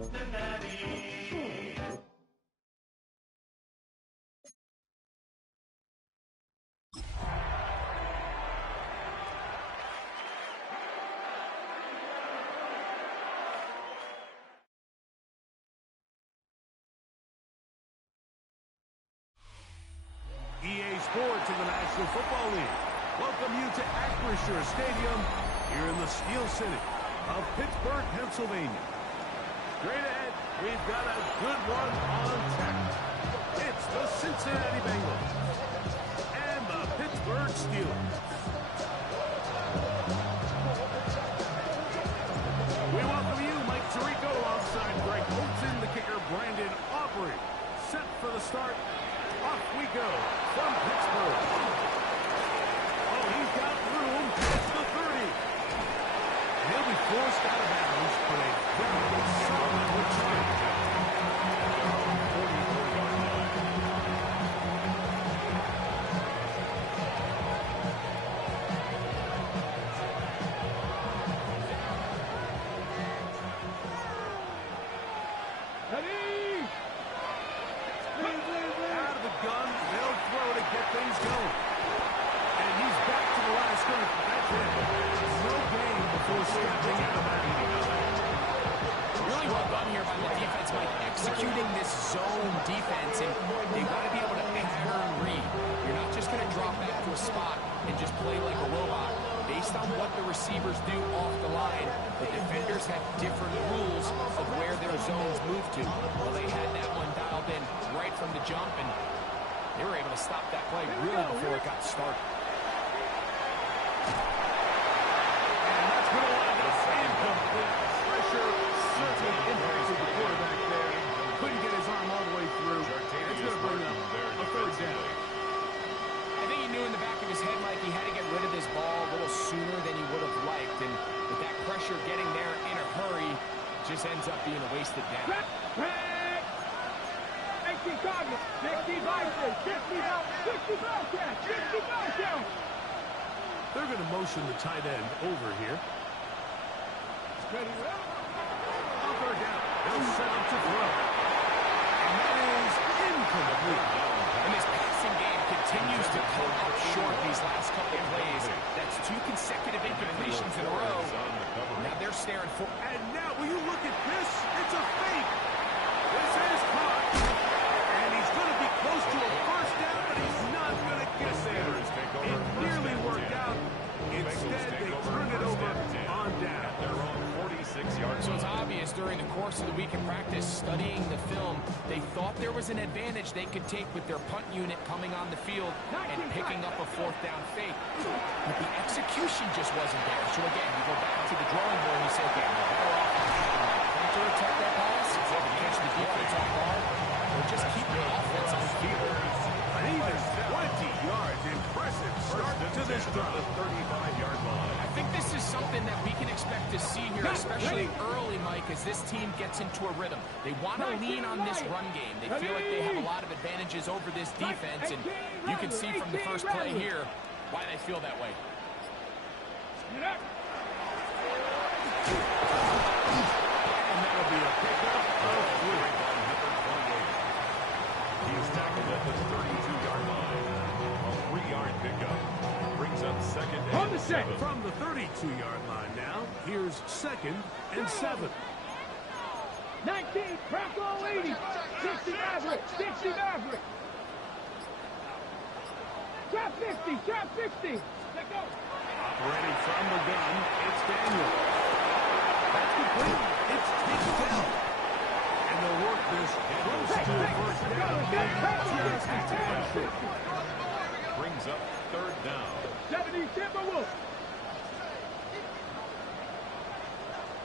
EA Sports in the National Football League welcome you to Acrisure Stadium here in the Steel City of Pittsburgh, Pennsylvania. Straight ahead, we've got a good one on tap. It's the Cincinnati Bengals and the Pittsburgh Steelers. We welcome you, Mike Tirico, alongside Greg Olson, the kicker, Brandon Aubrey. Set for the start. Off we go from Pittsburgh. Oh, he's got room. It's the 30. He'll be forced out of bounds, but a very solid return. Executing this zone defense, and they got to be able to pattern read. You're not just going to drop back to a spot and just play like a robot. Based on what the receivers do off the line, the defenders have different rules of where their zones move to. Well, they had that one dialed in right from the jump, and they were able to stop that play really before it got started. And that's going to wind up incomplete. Pressure certainly impacted the quarterback there. Couldn't get his arm all the way through. It's going to bring up a third down. I think he knew in the back of his head, Mike, he had to get rid of this ball a little sooner than he would have liked. And with that pressure getting there in a hurry, it just ends up being a wasted down. They're going to motion the tight end over here. On third down. They'll set up to throw. And that is incomplete. And this passing game continues to come up short these last couple of plays. That's 2 consecutive incompletions in a row. Now they're staring for... And now, will you look at this? It's a fake. This is caught. And he's going to be close to a first down, but he's not going to get there. It nearly worked out. Instead, they turned it over on down. So it's obvious during the course of the week of practice, studying the film, they thought there was an advantage they could take with their punt unit coming on the field and picking up a fourth down fake. But the execution just wasn't there. So again, you go back to the drawing board and you say, okay, we're better off punter attack that pass, catch the defense off guard, or just keep the offense on the field. An even 20 yards. Impressive start to this drive. 35-yard line. I think this is something that we can expect to see here, especially early, Mike, as this team gets into a rhythm. They want to lean on this run game. They feel like they have a lot of advantages over this defense, and you can see from the first play here why they feel that way. And that'll be a pickup of 3. He is tackled at the 32-yard line. A 3-yard pickup brings up second and 7. From the 32-yard line now, here's 2nd and 7. 19, crack all 80. 60 Maverick, 60 Maverick. Trap 50, trap 60. Let go. Operating from the gun, it's Daniel. That's complete. It's taken down. And they'll work this close to a first down. Brings up 3rd down. 70, Timberwolves.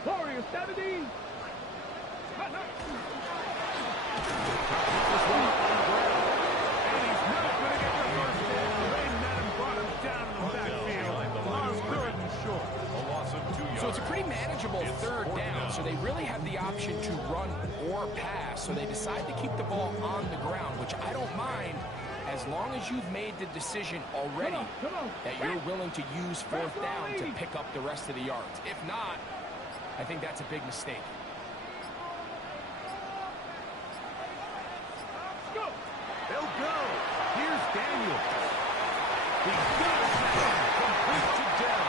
Warriors, 70. So it's a pretty manageable 3rd down, so they really have the option to run or pass, so they decide to keep the ball on the ground, which I don't mind as long as you've made the decision already that you're willing to use 4th down to pick up the rest of the yards. If not, I think that's a big mistake. Daniels. He does that. Complete to Dell.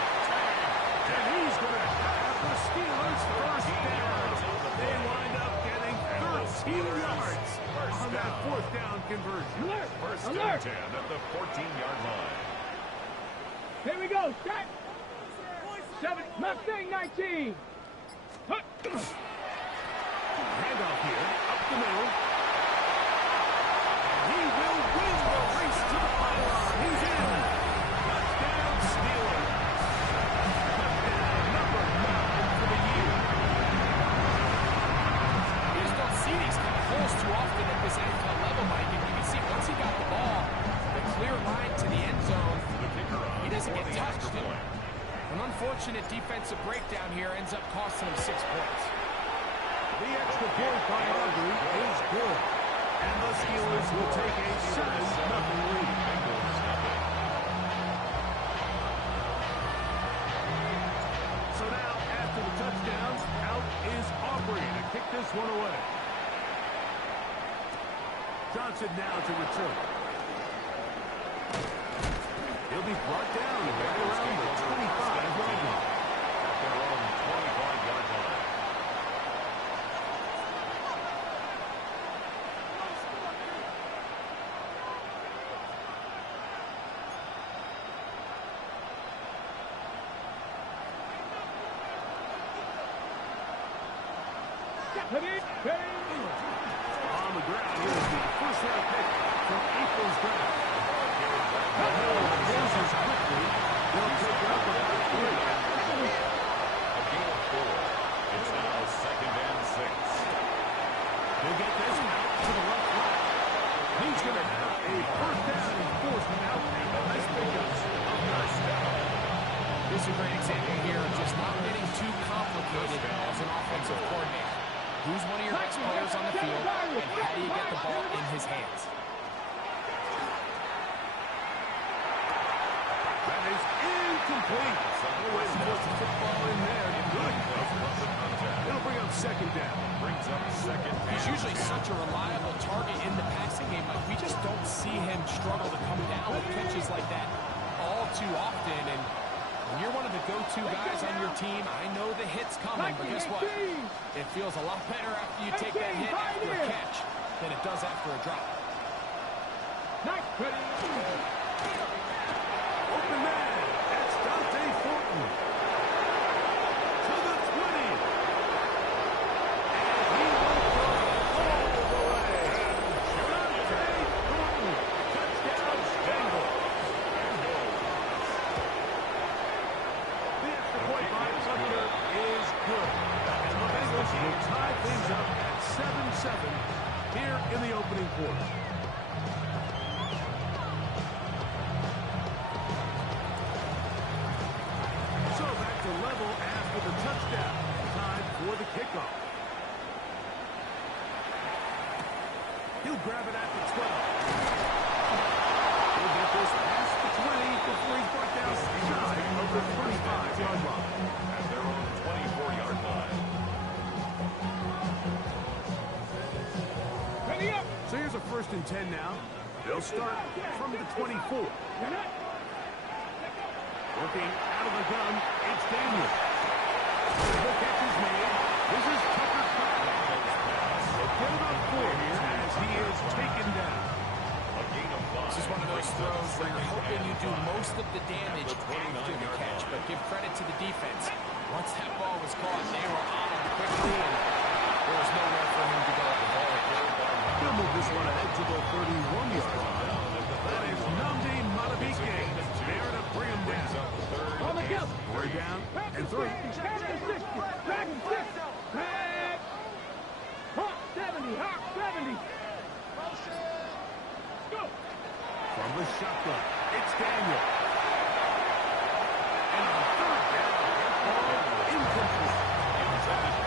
And he's going to have the Steelers first down. They wind up getting 13 yards on that fourth down conversion. Alert! First Alert! and 10 at the 14-yard line. Here we go. Set. 7. Mustang 19. Hut. Handoff here, up the middle. And he will win the race to the pylon. He's in. Touchdown, Steelers. Touchdown number 9 for the year. You just don't see these kind of holes too often at this NFL level, Mike. And you can see once he got the ball, the clear line to the end zone, The kicker on he doesn't for get the touched. extra point. An unfortunate defensive breakdown here ends up costing him 6 points. The extra point by Aubrey is good. And the Steelers will take a 7-0 lead. So now, after the touchdown, out is Aubrey to kick this one away. Johnson now to return. He'll be brought down right around the 25-yard line. At their own 25-yard line. On the ground, here's the first-round pick from April's draft. Roses quickly. They'll take it up about 3. A gain of 4. It's now 2nd and 6. He'll get this out to the left flat. He's going to have a first down and forced out. Nice pickups of first down. This is a great example here of just not getting too complicated as an offensive coordinator. Who's one of your best players on the field, and how do you get the ball in his hands? That is incomplete. No way to force the football in there. Good. It'll bring up 2nd down. Brings up 2nd. He's usually such a reliable target in the passing game. Like, we just don't see him struggle to come down with catches like that all too often. And when you're one of the go-to guys on your team, I know the hit's coming, but guess what? It feels a lot better after you take that hit after a catch than it does after a drop. Open man. That's Dante Thornton. To the 20. And he will go all the way. Dante Thornton. Touchdown, Bengals. The extra point by Butler is good. And the Bengals will tie things up at 7-7 here in the opening quarter. So back to level after the touchdown. Time for the kickoff. He'll grab it at the 12. He'll get this past the 20 before he's brought down shy of the 35-yard line. At their own 24-yard line. Ready up. So here's a 1st and 10 now. They'll start from the 24. Working out of the gun, it's Daniel. The catch is made. This is Tucker Carter. They'll get it up 4 here as he is taken down. A gain of 5. This is one of those throws where you're hoping you do most of the damage after the catch, but give credit to the defense. Once that ball was caught, they were on him quickly, and there was nowhere for him to go. He'll move this one ahead to the 31-yard line. That is Nnamdi Madubuike there to bring him down. On the kill. We're down and 3. Back to 60. Back to 60. Back. Hawk 70. Hawk 70. Go. From the shotgun, it's Daniel. And on 3rd down, ball incomplete.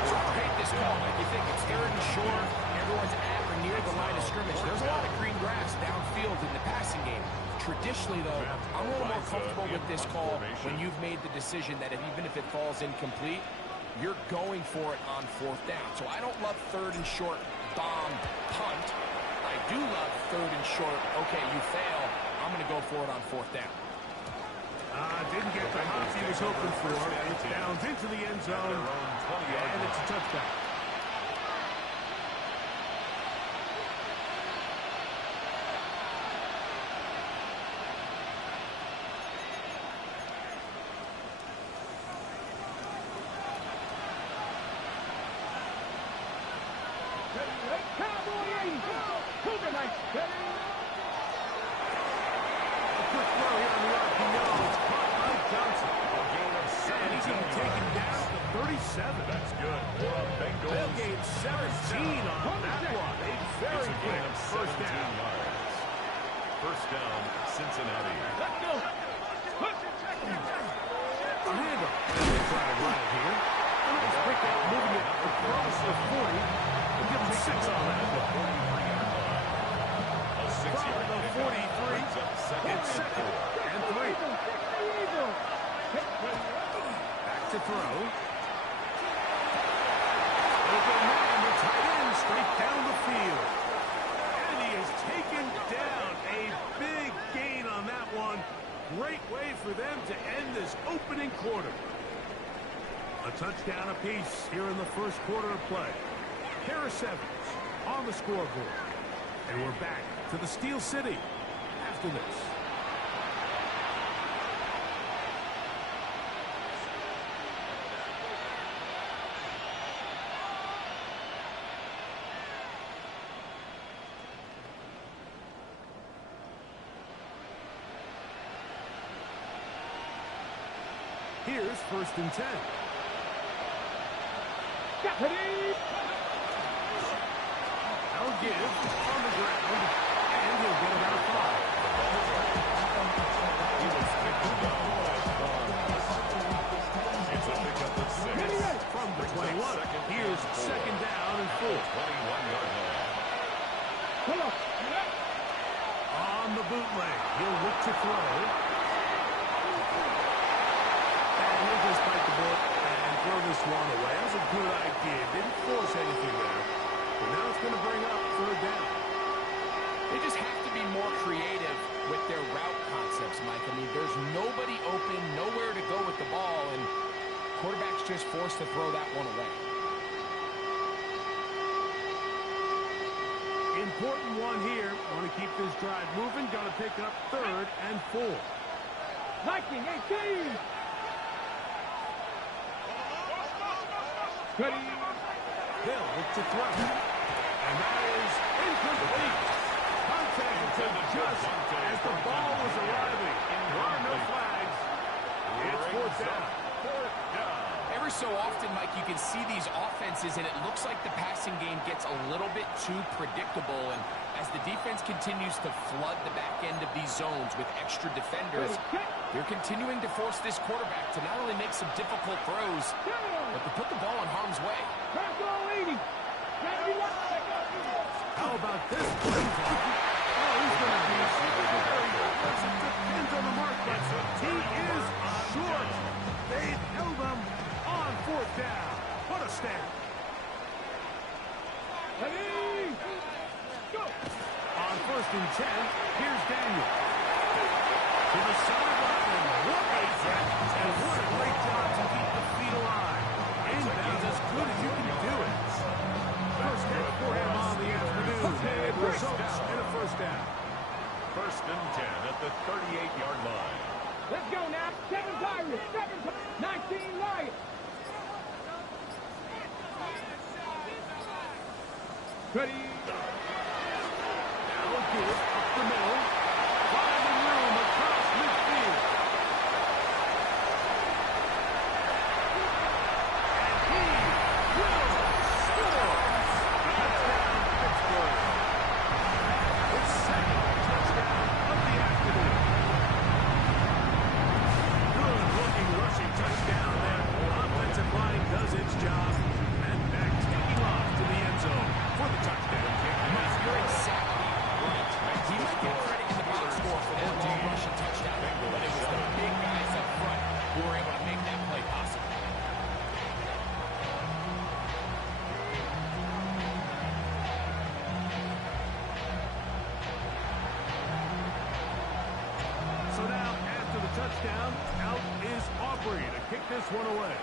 So create this call. Like, you think it's 3rd and short, everyone's at or near the line of scrimmage. There's a lot of green grass downfield in the passing game. Traditionally, though, I'm a little more comfortable with this call when you've made the decision that even if it falls incomplete, you're going for it on 4th down. So I don't love 3rd and short bomb punt. I do love 3rd and short, okay, you fail, I'm going to go for it on 4th down. Didn't get the hops he was hoping for. It bounds into the end zone, and it's a touchdown. That's good. They'll gain 17 on that one. A very quick first down. First down, Cincinnati. Let's go. A handoff. And they try to run it here. And it was quick out, moving it across the 40. We'll give them 6 on that one. From the 43, it's 2nd and 3. Back to throw. Open man, the tight end, straight down the field. And he is taken down. A big gain on that one. Great way for them to end this opening quarter. A touchdown apiece here in the first quarter of play. Harris Evans on the scoreboard. And we're back to the Steel City after this. Here's 1st and 10. I'll give on the ground, and he'll get about 5. He was picked up It's a pickup of 6. From the 21. Here's 2nd down and 4. 21-yard line. On the bootleg, he'll look to throw. And he'll just bite the bullet and throw this one away. That was a good idea. Didn't force anything there. But now it's going to bring up 3rd down. They just have to be more creative with their route concepts, Mike. I mean, there's nobody open, nowhere to go with the ball, and quarterback's just forced to throw that one away. Important one here. Want to keep this drive moving. Got to pick up 3rd and 4. Viking 18. Ready. They'll look to throw. And that is incomplete. Contact just as the ball was arriving. There are no flags. It's 4th down. Every so often, Mike, you can see these offenses, and it looks like the passing game gets a little bit too predictable. And as the defense continues to flood the back end of these zones with extra defenders, they're continuing to force this quarterback to not only make some difficult throws, but to put the ball in harm's way. How about this play clock? Oh, he's going to be very close. It depends on the mark, but he is short. They've held him on 4th down. What a stand. Ready. Go. On 1st and 10, here's Daniel. To the sideline. What a catch. And what a great job to keep the feet alive. Inbounds as good as you can do it. First catch for him on the afternoon. It results in a 1st down. 1st and 10 at the 38-yard line. Let's go now. 7 Pirates. 19 Lions. Ready. Now a give up the middle. Finding room across midfield. And he will score. Touchdown, Pittsburgh. His 2nd touchdown of the afternoon. Good-looking rushing touchdown there. Offensive line does its job. And back taking off to the end zone for the touchdown. You're exactly right. He might get credit this one away.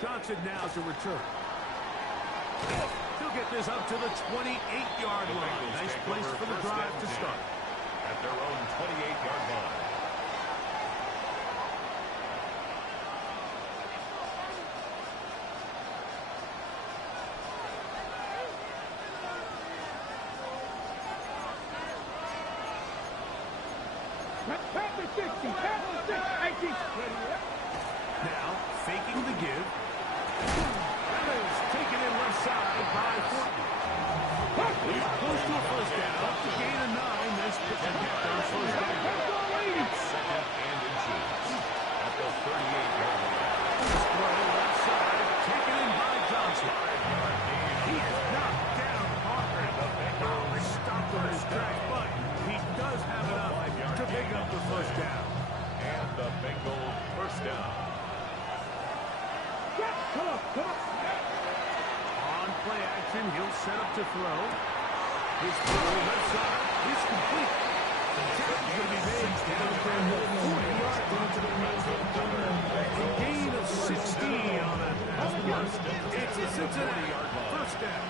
Johnson now to return. He'll get this up to the 28-yard line. Nice place for the drive to start. At their own 28-yard line. Now, faking the give. That is taken in left side by Thornton. He's close to a first down. To gain a 9, this pitch and get on first down. Second and inches. At the 38-yard line. Throw left side, taken in by Johnson. He is knocked down hard. Oh, stopped on his track, but he does have enough to pick up the first down. And the Bengals first down. On play action, he'll set up to throw. His throw left side is complete. The tackle's going to be made down from the 40-yard line. A gain of 16 on that pass. It's a Cincinnati first down.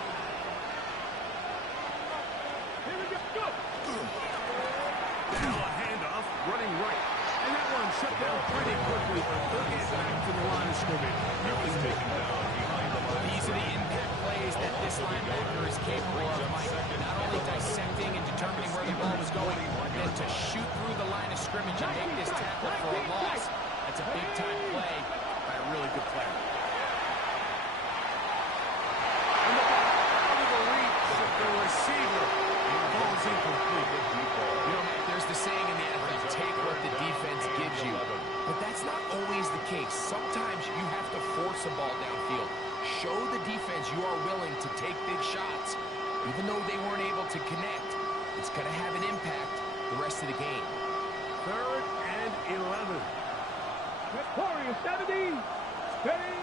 Now a handoff, running right. And that one shut down pretty quickly. They'll get back to the line of scrimmage. He was taken down behind the line. These are the impact plays that this linebacker is capable of, Mike. Not only dissecting and determining where the ball was going, but then to shoot through the line of scrimmage and make this tackle for a loss. That's a big-time play by a really good player. And look out of the reach of the receiver. The ball's incomplete. You know, Mike, there's the saying in the NFL, take what the defense gives you. But that's not always the case. Sometimes you have to force a ball downfield. Show the defense you are willing to take big shots. Even though they weren't able to connect, it's going to have an impact the rest of the game. 3rd and 11. Victoria 70. Steady.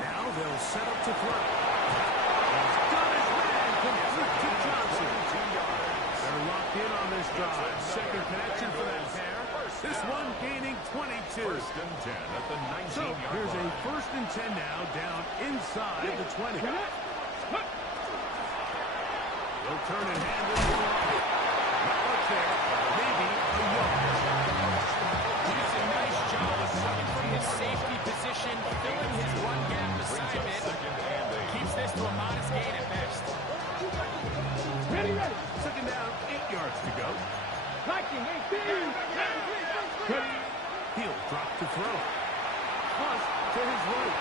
Now they'll set up to throw. He's got his man complete to Johnson. They're locked in on this drive. Second connection for that pair. This one gaining 22. First and 10 at the 19-yard So here's a line. first and 10 now down inside the 20. He'll turn and hand this one off. Not much there. Maybe a yard. He's a nice job of coming from his safety position, filling his run gap assignment. Keeps this to a modest gain at best. Ready. Second down, 8 yards to go. Liking 18. He'll drop to throw. Plus to his right.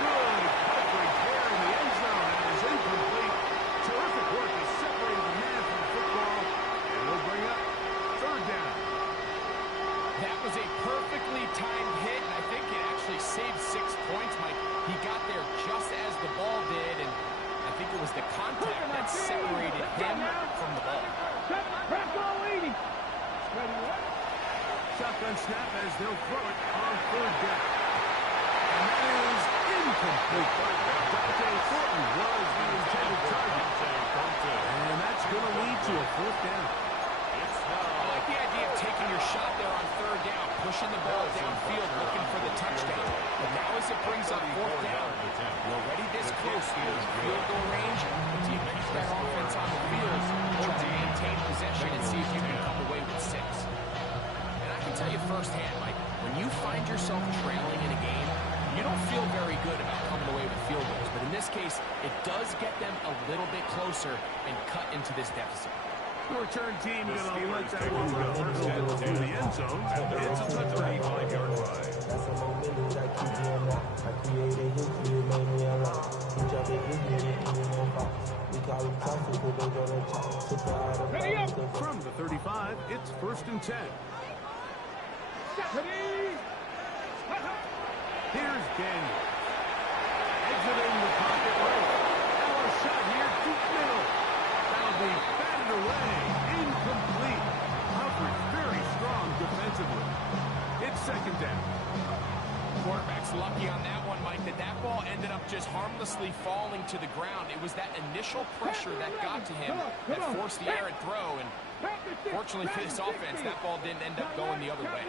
Good coverage there in the end zone. That is incomplete. Terrific work to separate the man from the football. And they'll bring up 3rd down. That was a perfectly timed hit, and I think it actually saved 6 points, Mike. He got there just as the ball did, and I think it was the contact that separated him from the ball. Shotgun snap as they'll throw it on 3rd down. And that is incomplete. Dante Thornton was the intended target. And that's going to lead to a 4th down. I like the idea of taking your shot there on 3rd down, pushing the ball downfield, looking for the touchdown. But now as it brings up 4th down, you're already this close to field goal range. Do you keep that offense on the field, try to maintain possession and see if you can come away with 6? And I can tell you firsthand, Mike, when you find yourself trailing in a game, you don't feel very good about coming away with field goals. But in this case, it does get them a little bit closer and cut into this deficit. The return team going to let that one go. They'll go through the end zone. It's a touchdown. 35-yard line. That's a moment that keep me on that. I created history, it made me a lot. He dropped it with me, it keep me on fire. We call it toxic, but they gonna chop. Super out of Ready up. From the 35, it's 1st and 10. Here's Daniel. Exiting the pocket right. Now a shot here, deep middle. That'll be batted away. Incomplete. Coverage very strong defensively. It's 2nd down. Quarterback's lucky on that one, Mike, that ball ended up just harmlessly falling to the ground. It was that initial pressure that got to him that forced the errant throw, and Fortunately for this offense, that ball didn't end up going the other way.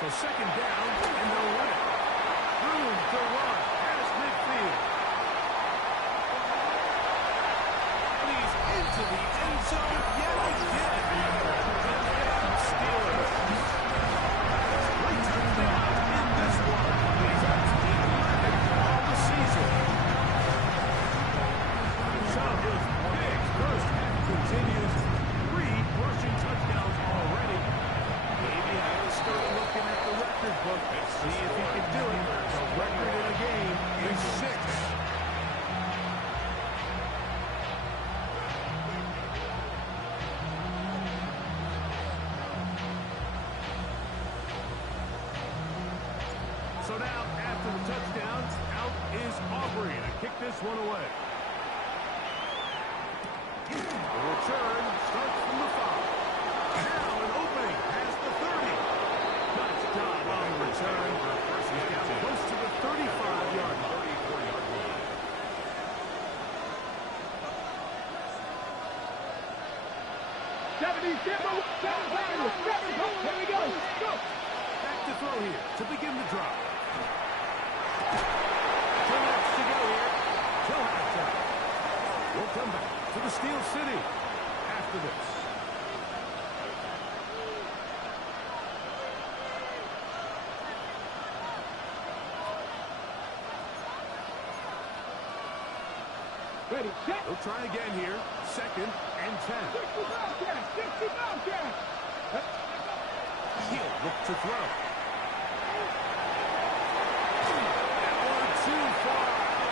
So second down, and they'll run it. Room to run past midfield. And he's into the end zone yet again. The Steelers. Great touchdown in this one. He's up to 11 on the season. So his big first half continues. 3 rushing touchdowns already. Maybe have to start looking at the record book and see if he can do it. The record in a game is 6. So now, after the touchdown, out is Aubrey to kick this one away. The return starts from the 5. Now an opening past the 30. Nice job on the return. He's down close to the 35-yard line. 34-yard line. Here we go. Go. Back to throw here to begin the drive. 2 minutes to go here till halftime. We'll come back to the Steel City after this. Ready, set. They'll try again here. 2nd and 10. 60 Bobcat. 60 Bobcat. He'll look to throw. That one too far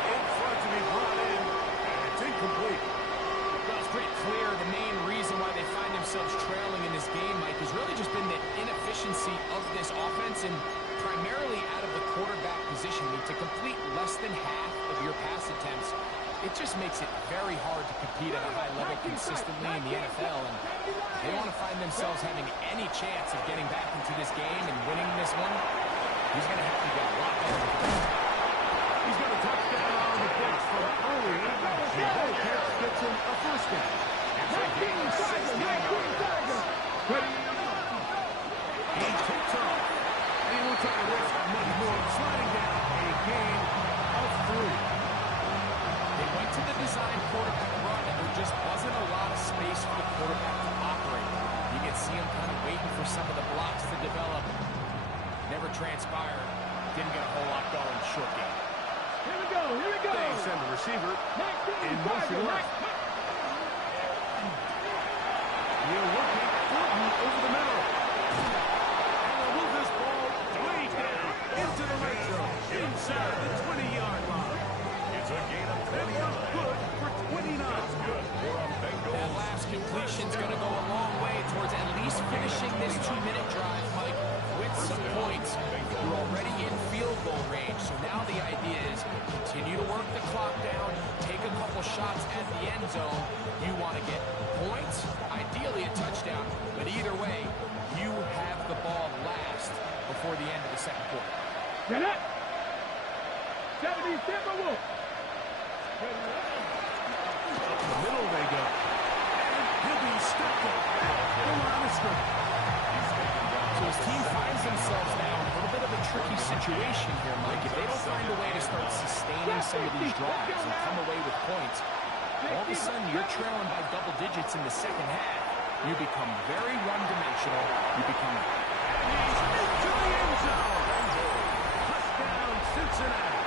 in front to be brought in. And it's incomplete. Well, it's pretty clear the main reason why they find themselves trailing in this game, Mike, has really just been the inefficiency of this offense and primarily out of the quarterback position. I mean, to complete less than half of your pass attempts, it just makes it very hard to compete at a high level consistently in the NFL. And if they want to find themselves having any chance of getting back into this game and winning this one, he's going to have to get a lot better. He's got a touchdown on the books from early in the match. That catch gets him a first down. It's a gain of 16 yards. He takes off. And he won't try to risk much more. Sliding down a gain of 3. They went to the design quarterback run, and there just wasn't a lot of space for the quarterback to operate. You can see him kind of waiting for some of the blocks to develop. Never transpired. Didn't get a whole lot going short game. Here we go. Here we go. They send the receiver in motion left. You're working Thornton over the middle. And they'll move this ball way down into the red zone inside the 20-yard line. It's a gain of That 29. was good for 29. Good for a Bengals. That last completion's going to go a long way towards at least finishing this 2-minute drive, Mike, with some points. You're already in field goal range, so now the idea is continue to work the clock down, take a couple shots at the end zone. You want to get points, ideally a touchdown, but either way, you have the ball last before the end of the second quarter. Get it. 70 Timberwolves. Up the middle they go. And he'll be stuck at the line of scrimmage. So his team finds themselves now in a little bit of a tricky situation here, Mike. If they don't find a way to start sustaining some of these drives and come away with points, all of a sudden you're trailing by double digits in the second half. You become very one-dimensional. You become... And he's into the end zone. Touchdown, Cincinnati.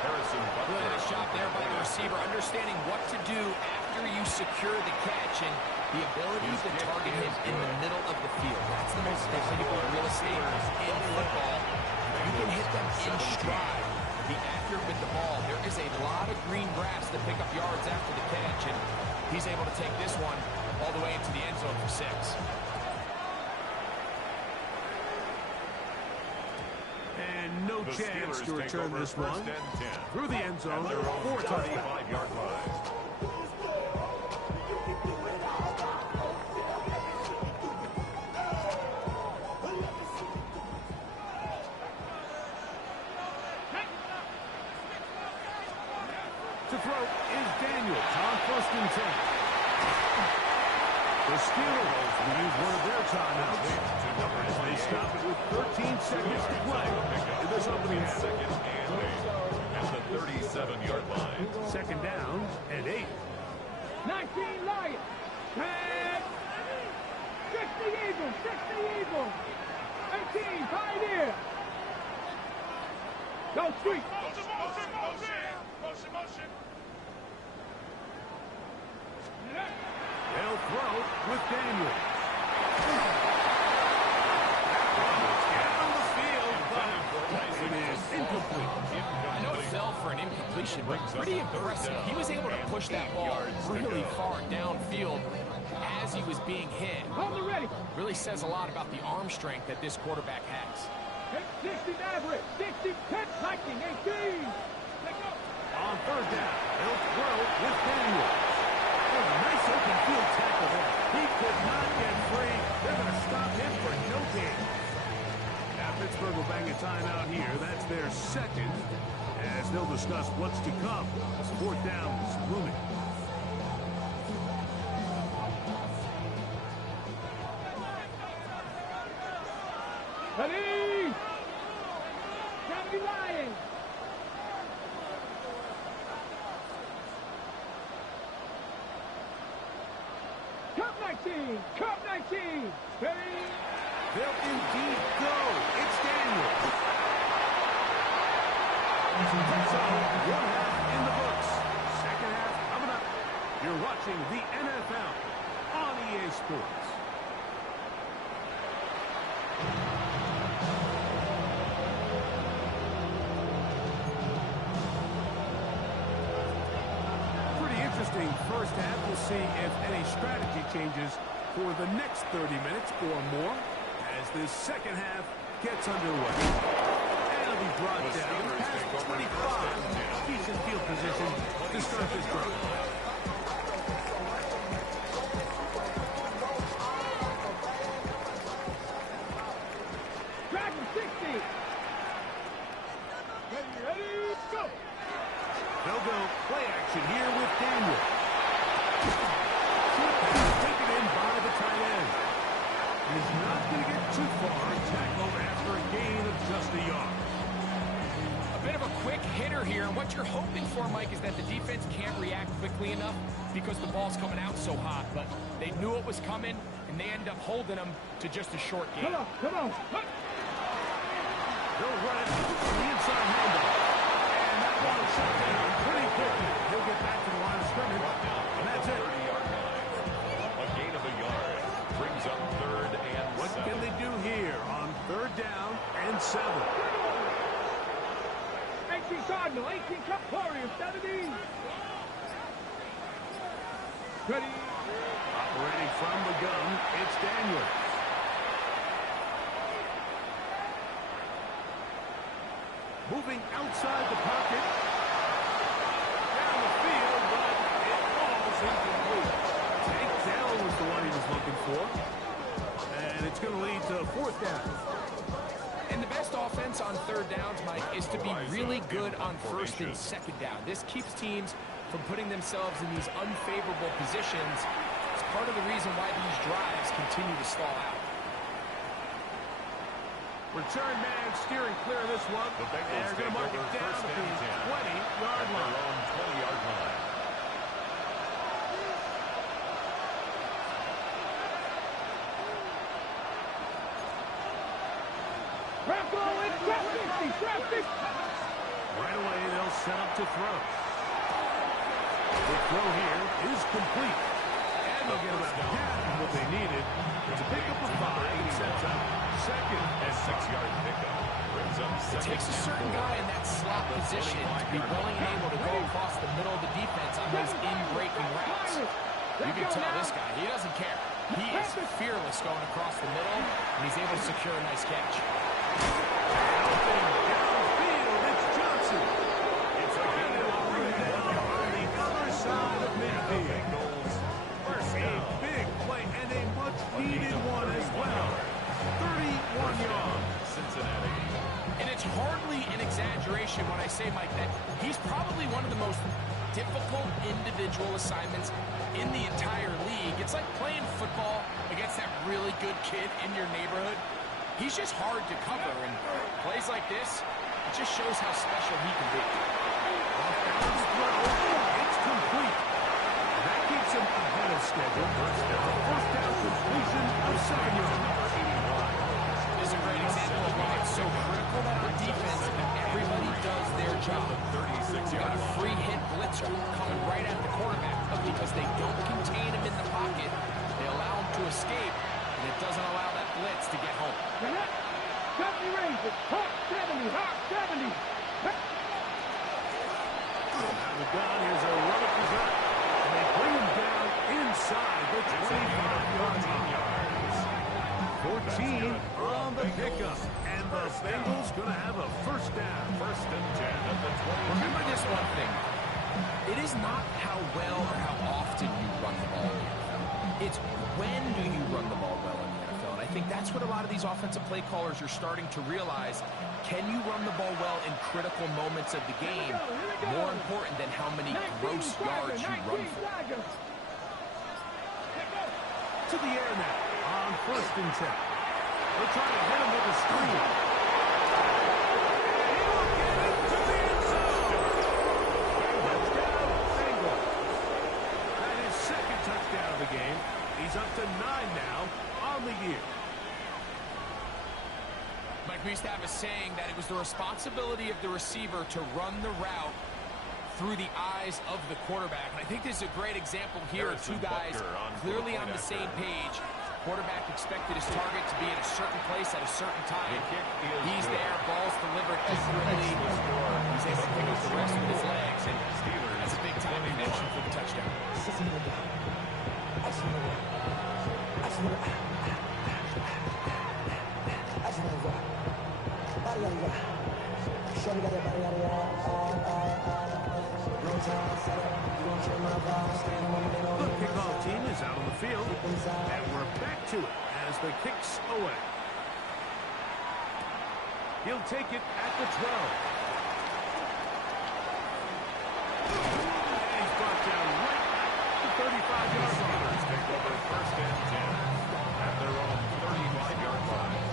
Harrison Good Butker. shot there by the receiver, understanding what to do after you secure the catch and the ability to target him in the middle of the field. That's the most valuable real estate in football. If you can hit them in stride, be accurate with the ball, there is a lot of green grass to pick up yards after the catch, and he's able to take this one all the way into the end zone for 6. And no The chance Steelers to take return over this one. first and 10. Through the end zone, At their own 4 touchdowns. 35-yard line. To throw throat is Daniels on 1st and 10. The Steelers will use one of their timeouts as they stop it with 13 seconds to play in this opening half. Second and 8 at the 37-yard line. 2nd down and 8. 19 Lions. 10. 60 Eagles. 60 Eagles. 18 Pioneer. Go street. Motion. They'll throw with Daniels. Down the field, but it is incomplete. I know it fell for an incompletion, but pretty impressive. He was able to push that ball really far downfield as he was being hit. Hold it ready. Really says a lot about the arm strength that this quarterback has. 60 Maverick. 60 10 Lightning. 18. Let's go. On 3rd down, they'll throw with Daniels. Oh, nice open field tackle there. He could not get free. They're going to stop him for no gain. Now Pittsburgh will bang a timeout here. That's their 2nd, as they'll discuss what's to come as 4th down is looming. Ready. 70 Lions. Cup 19. Cup 19. Ready. They'll indeed go. It's Daniels. That's all. 1 half in the books. 2nd half coming up. You're watching the NFL on EA Sports. Pretty interesting first half. We'll see if any strategy changes for the next 30 minutes or more as this 2nd half gets underway. And it'll be brought down past 25. Decent field position to start this drive. Dragon 60. Ready, go. They'll go play action here with Daniel. Taken in by the tight end. He's not going to get too far. Tackled after a gain of just a yard. A bit of a quick hitter here, and what you're hoping for, Mike, is that the defense can't react quickly enough because the ball's coming out so hot, but they knew it was coming, and they end up holding them to just a short gain. Come on, come on. They'll run it from the inside handoff. And that one is shut down pretty quickly. He'll get back to the line of scrimmage, and that's it. 30-yard line. A gain of a yard brings up 3rd and 7. What can they do here on 3rd down and 7? 18 Cardinal, 18 Cup Warriors, 70. Ready. Operating from the gun, it's Daniels. Moving outside the pocket. Down the field, but it falls incomplete. Tank Dell was the one he was looking for. And it's going to lead to 4th down. And the best offense on 3rd downs, Mike, is to be really good on 1st and 2nd down. This keeps teams from putting themselves in these unfavorable positions. It's part of the reason why these drives continue to stall out. Return man steering clear of this one. The Bengals They're going to mark it down at the 20-yard line. 20-yard line. Right away, they'll set up to throw. The throw here is complete. And they'll get about half of what they needed. It's a pickup of 5 and sets up 2nd and 6-yard pickup brings up 2nd. It takes a certain guy in that slot position to be willing and able to go across the middle of the defense on those in-breaking routes. You can tell this guy, he doesn't care. He is fearless going across the middle, and he's able to secure a nice catch. downfield, it's Johnson. It's a gain of 3 down on the other side of midfield. A big play and a much-needed one as well. 31 yards. Cincinnati. And it's hardly an exaggeration when I say, Mike, that he's probably one of the most difficult individual assignments in the entire league. It's like playing football against that really good kid in your neighborhood. He's just hard to cover, and plays like this, it just shows how special he can be. It's complete. That keeps him ahead of schedule. First down completion of 7 yards. This is a great example of why it's so critical that on defense, everybody does their job. You got a free hit blitz group coming right at the quarterback, but because they don't contain him in the pocket, they allow him to escape, and it doesn't allow that blitz to get home. 70 Rangers, Hawk 70, Hawk 70. Out of the gun, here's a run up the gut. And they bring him down inside the 25-yard line. 14 on the pickup. And the Bengals going to have a first down. First and 10 at the 20. Remember this one thing. It is not how well or how often you run the ball in the NFL. It's when do you run the ball well in the NFL. And I think that's what a lot of these offensive play callers are starting to realize. Can you run the ball well in critical moments of the game? More important than how many gross yards you run for. To the air now on first and 10. They're trying to hit him with a screen. To the end zone. Touchdown, Bengals. That is second touchdown of the game. He's up to 9 now on the year. Mike, we used to have a saying that it was the responsibility of the receiver to run the route through the eyes of the quarterback. And I think this is a great example here of two guys clearly on the same page. Quarterback expected his target to be at a certain place at a certain time. He's there, ball's delivered accurately. He's able to pick up the rest with his legs, and that's a big-time connection for the touchdown. The kickoff team is out on the field, and we're back to it as the kick's away. He'll take it at the 12. And he's brought down right at the 35-yard line. Take over first and 10 at their own 35-yard line.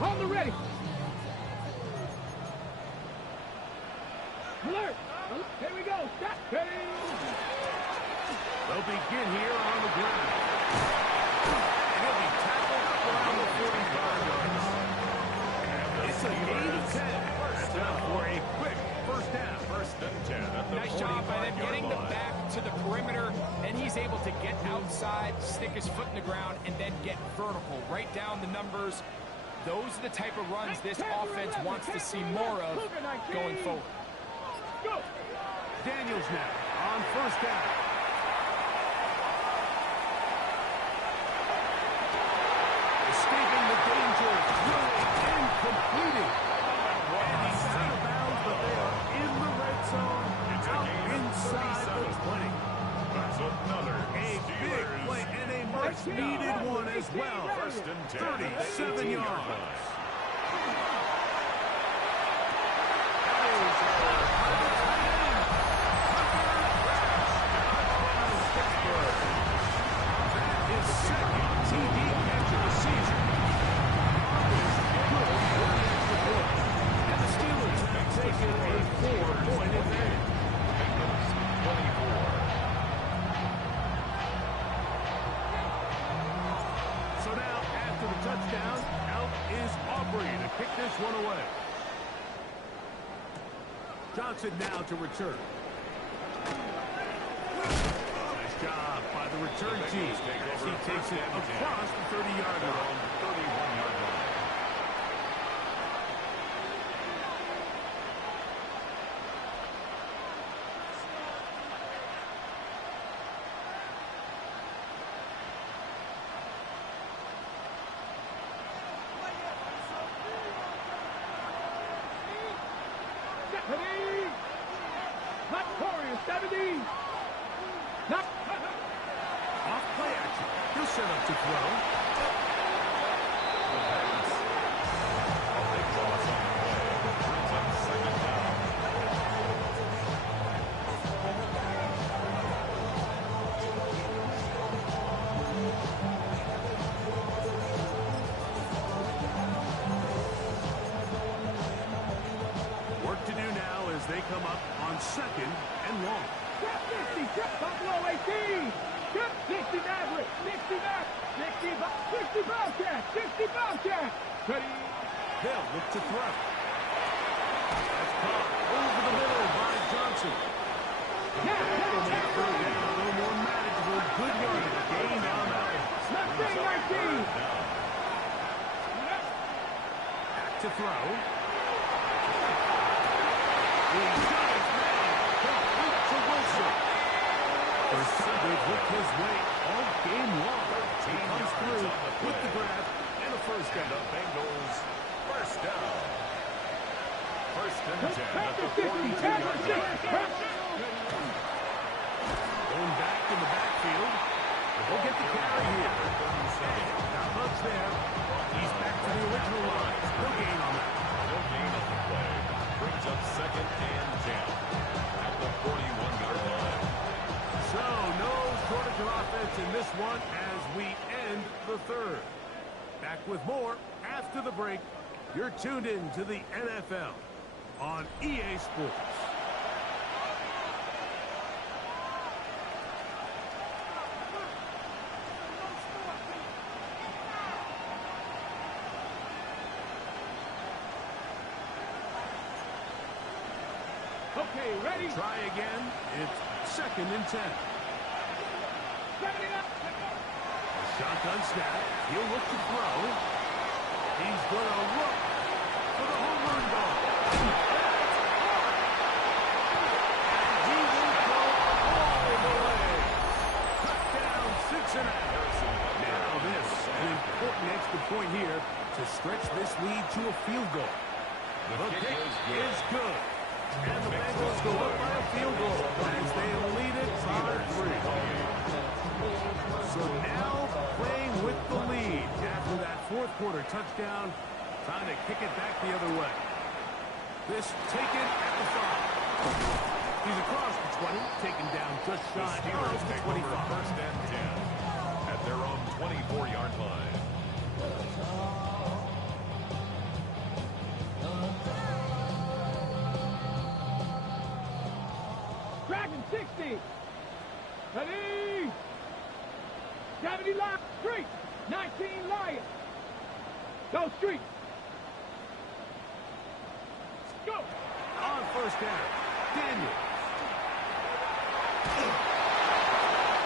On the ready. Alert. Here we go. Stop. Ready. They'll begin here on the ground. And he'll be tackled up around the 45-yard line. It's a gain of 10. That's enough for a quick first down. First and 10 at the Nice job by them getting the line. back to the perimeter, and he's able to get outside, stick his foot in the ground, and then get vertical. Right down the numbers. Those are the type of runs this offense wants to see more of going forward. Go. Daniels now on first down. Escaping the danger, throwing and completing. And he's out of bounds, but they are in the red zone, It's a out gain of inside the 37. 20. That's another A big Steelers. play and a much-needed one as well. First and 10 at the 37 18-yard yards. line. His second TD catch of the season. And the Steelers have taken a 4-point advantage. Bengals 24. So now, after the touchdown, out is Aubrey to kick this one away. Johnson now to return. Nice job by the return team as he takes it across the 30-yard line. 31-yard line. Ready. Not Warrior 70. Not. Off play action. He'll set up to throw. A big loss on 60 Bobcat. 60 Bobcat. Ready. They'll look to throw. That's caught over the middle by Johnson. That'll make third down a little more manageable. Good yardage gain on that one. Mustang 19. Back to throw. He's got his man. Complete to Wilson. First time they've looked his way all game long. He comes through with the grab and a first down. The Bengals first down. First and 10 at the 42-yard line. Going back in the backfield. They'll get the carry here. Not much there. He's back to the original line. No gain on that. No gain on the play. Brings up second and 10 at the 41-yard line. So, no shortage of offense in this one as we end the third. Back with more after the break. You're tuned in to the NFL on EA Sports. Okay, ready. Try again. It's second and 10. Shotgun snap. He'll look to throw. He's going to look for the home run ball. And he will go all the way. Cut down 6 and out. Now this, an important extra point here to stretch this lead to a field goal. The kick is good. And the Bengals go up by a field goal as they lead it by 3. So now playing with the lead after that fourth quarter touchdown, trying to kick it back the other way. This taken at the 5. He's across the 20, taken down just shy of the 25. First and 10 at their own 24-yard line. Dragon 60. Ready. 70 Lions. Street. 19 Lions. Go Street. Go. On first down, Daniels.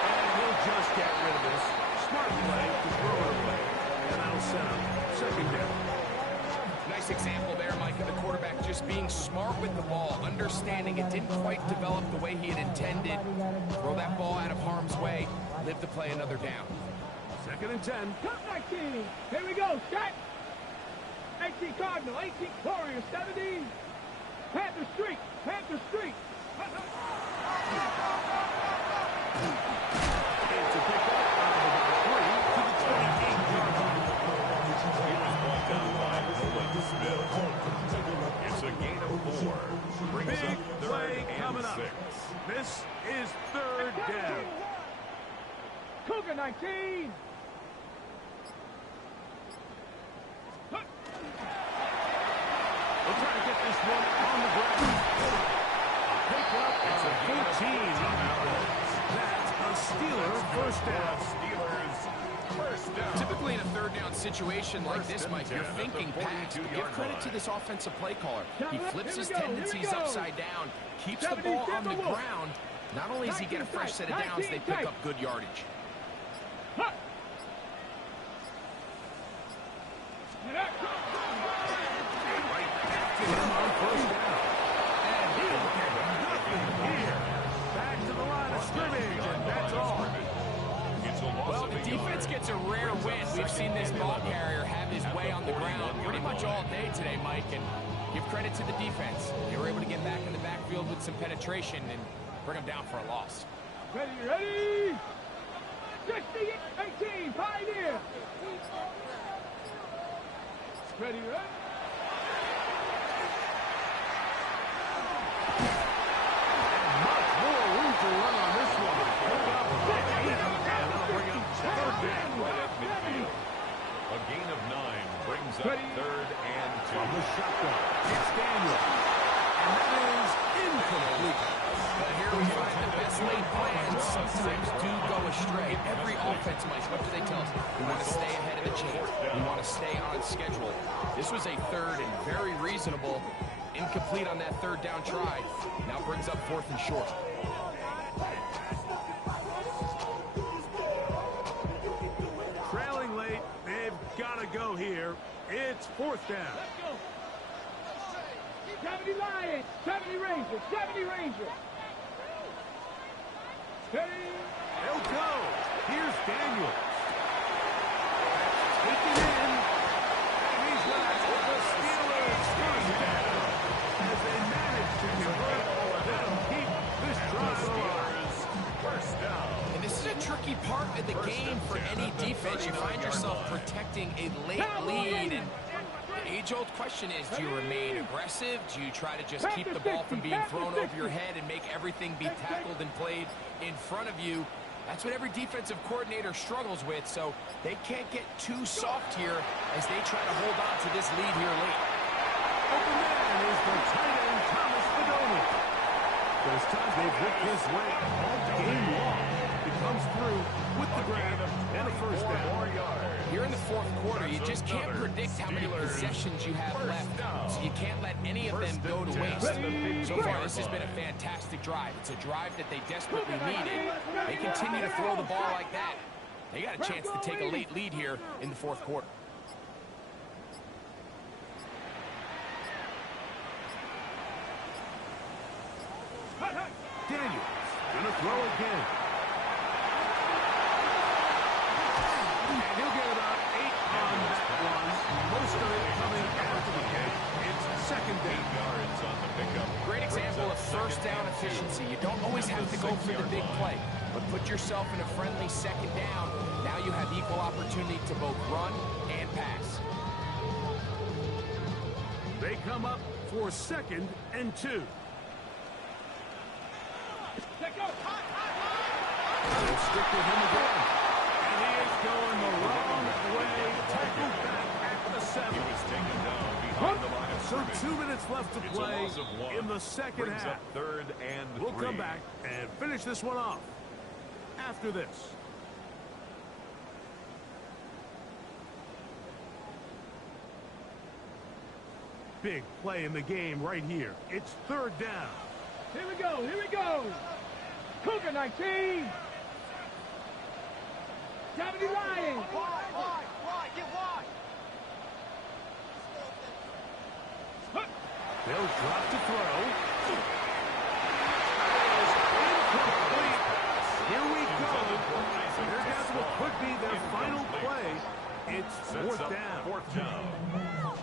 And he'll just get rid of this. Smart play to throw it away. And that'll set up second down. Nice example there, Mike, of the quarterback just being smart with the ball, understanding it didn't quite develop the way he had intended. Throw that ball out of harm's way, live to play another down. Second and 10. Top 19. Here we go. Set. 18 Cardinal. 18 Warriors. 17. Panther Street. Panther Street. It's a pickup of about 3 to the 28-yard line. He was brought down by Nolan Smith. It's a gain of 4. Brings Big up third play and coming up. 6. This is third down. Cougar 19. We'll try to get this one on the ground. Pick up. It's a 14. That's a Steeler first down. Steelers first down. Typically in a third down situation like this, Mike, you're thinking pass. But give credit to this offensive play caller. He flips his tendencies upside down, keeps the ball on the ground. Not only does he get a fresh set of downs, they pick up good yardage. Back to the line of scrimmage, and that's all. Well, the defense gets a rare win. We've seen this ball carrier have his way on the ground pretty much all day today, Mike, and give credit to the defense. They were able to get back in the backfield with some penetration and bring them down for a loss. Ready, ready. 60-18, Pioneer. Ready, ready. Much more room to run on this one. Pick up 50, and that'll bring up third down. Right at midfield. A gain of 9 brings up third and 2. From the shotgun, it's Daniel. And that is incomplete. Well, here we find the best laid plans sometimes do go astray. Every offense, Mike, what do they tell us? We want to stay ahead of the chain. We want to stay on schedule. This was a third and very reasonable. Incomplete on that third down try. Now brings up 4th and short. Trailing late, they've got to go here. It's 4th down. Let's go. 70 Lions, 70 Rangers, 70 Rangers. Ready? They'll go. Here's Daniels. Taken in. And he's left with the Steelers first down. As they manage to convert, they'll keep this drive alive. First down. And this is a tricky part of the game for any defense. You find yourself protecting a late lead, and the age-old question is, do you remain aggressive? Do you try to just keep the ball from being thrown over your head and make everything be tackled and played in front of you? That's what every defensive coordinator struggles with, so they can't get too soft here as they try to hold on to this lead here late. Open man is the tight end, Thomas Fedoni. Those times they've ripped his way all game long. He comes through with the grab and a first down. Here in the 4th quarter, you just can't predict how many possessions you have left, so you can't let any of them go to waste. So far, this has been a fantastic drive. It's a drive that they desperately needed. They continue to throw the ball like that. They got a chance to take a late lead here in the 4th quarter. Daniels gonna throw again. And he'll get about 8 on that one. Most of it coming after the catch. It's 2nd down. Yards on the pickup. Great example of first down efficiency. You don't always have to go for the big play, but put yourself in a friendly 2nd down. Now you have equal opportunity to both run and pass. They come up for 2nd and 2. Let's go. They'll stick with him again. And he is going the wrong way. Tackled back at the 7. He was taken down behind the line of So scrimmage. 2 minutes left to It's a play loss of 1. in the 2nd Brings half. up 3rd and 3. We'll come back and finish this one off after this. Big play in the game right here. It's 3rd down. Here we go. Here we go. Cougar 19. 70 Lions. They'll drop to throw. It is incomplete. Here we go. They're down to what could be their final play. It's 4th down. 4th down.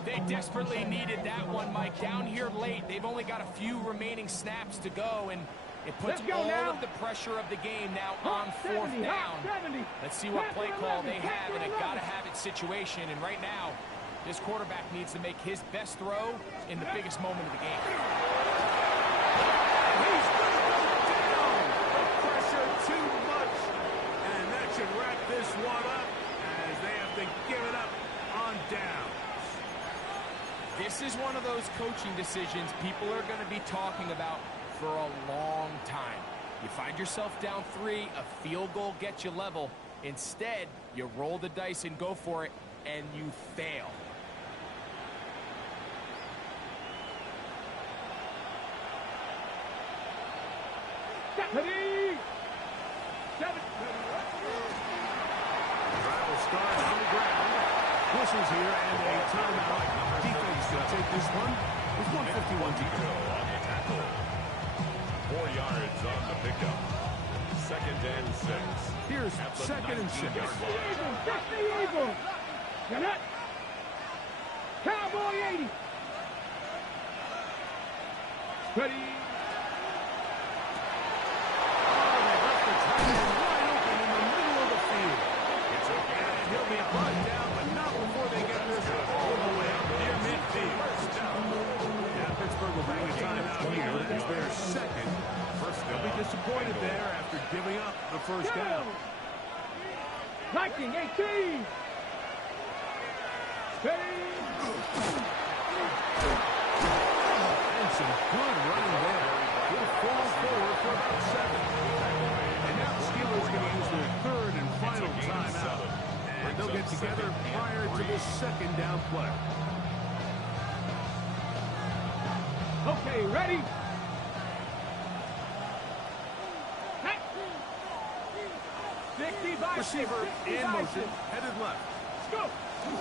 They desperately needed that one, Mike. Down here late, they've only got a few remaining snaps to go, and it puts all of the pressure of the game now on 4th down. Let's see what play call they have in a gotta-have-it situation, and right now, this quarterback needs to make his best throw in the biggest moment of the game. He's going to go down. The pressure too much. And that should wrap this one up as they have to give it up on downs. This is one of those coaching decisions people are going to be talking about for a long time. You find yourself down 3, a field goal gets you level. Instead, you roll the dice and go for it, and you fail. Ready? 7. Drive will start on the ground. Whistles here and a timeout. Defense to take this one with 1:51 to go. On the tackle. 4 yards on the pickup. 2nd and 6. Here's At the 2nd and 6. 19-yard line. Eagles. That's the Eagles. You're not. Cowboy 80. Ready? He'll be brought down, but not before they get this all the way up near midfield. Yeah, Pittsburgh will bring a timeout here. That's their 2nd. They'll be disappointed there after giving up the first down. Viking 18. Ready? And some good running there. Good ball forward for about 7. And now the Steelers going to use their third and final timeout. And they'll get together prior to this second down play. Okay, ready? Receiver in motion, headed left. Let's go. From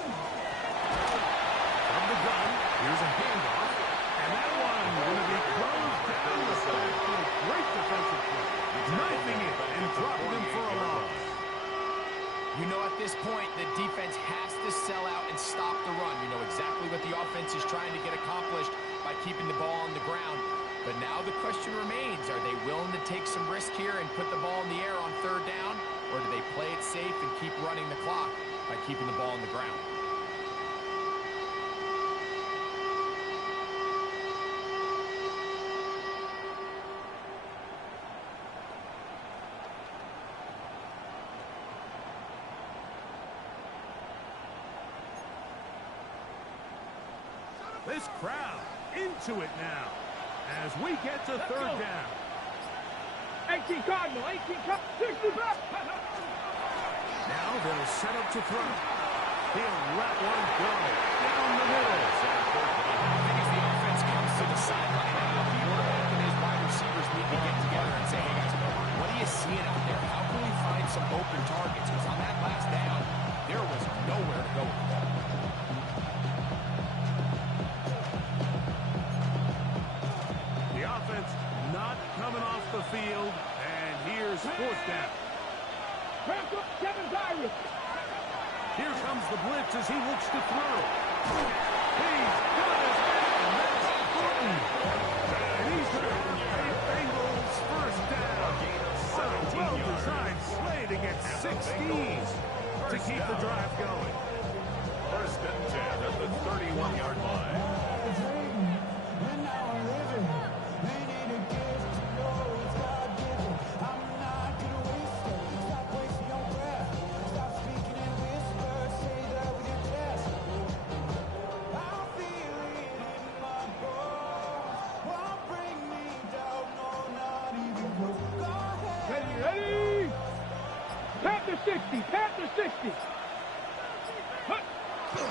the gun, here's a handoff. And that one going to be closed down the side for a great defensive play. Knifing it and dropping him for a loss. You know, at this point, the defense has to sell out and stop the run. You know exactly what the offense is trying to get accomplished by keeping the ball on the ground. But now the question remains, are they willing to take some risk here and put the ball in the air on third down? Or do they play it safe and keep running the clock by keeping the ball on the ground? This crowd into it now as we get to third down. 18 Cardinal, 18 Cardinal, 60 back. Now they'll set up to throw. He'll let one go down the middle. I think as the offense comes to the sideline now, the quarterback and his wide receivers need to get together and say, hey guys, what are you seeing out there? How can we find some open targets? Because on that last down, there was nowhere to go with the ball. The offense not coming off the field, and here's fourth down. Cramp up Kevin Dyrus. Here comes the blitz as he looks to throw. He's got his man. That's Gordon. And he's going to pay Bengals first down. What a well-designed play to get 16 to keep the drive going. First and 10 at the 31-yard line. Ready? Panther 60, Panther 60.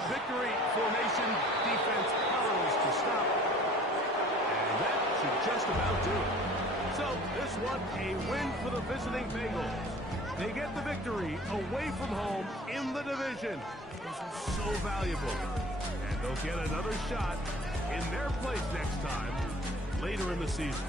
Victory formation, defense powerless to stop. And that should just about do it. So this one, a win for the visiting Bengals. They get the victory away from home in the division. This is so valuable. And they'll get another shot in their place next time later in the season.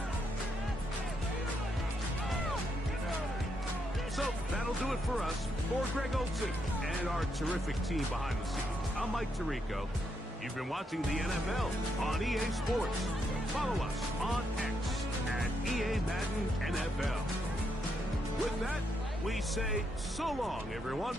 So that'll do it for us. For Greg Olson and our terrific team behind the scenes, I'm Mike Tirico. You've been watching the NFL on EA Sports. Follow us on X at EA Madden NFL. With that, we say so long, everyone.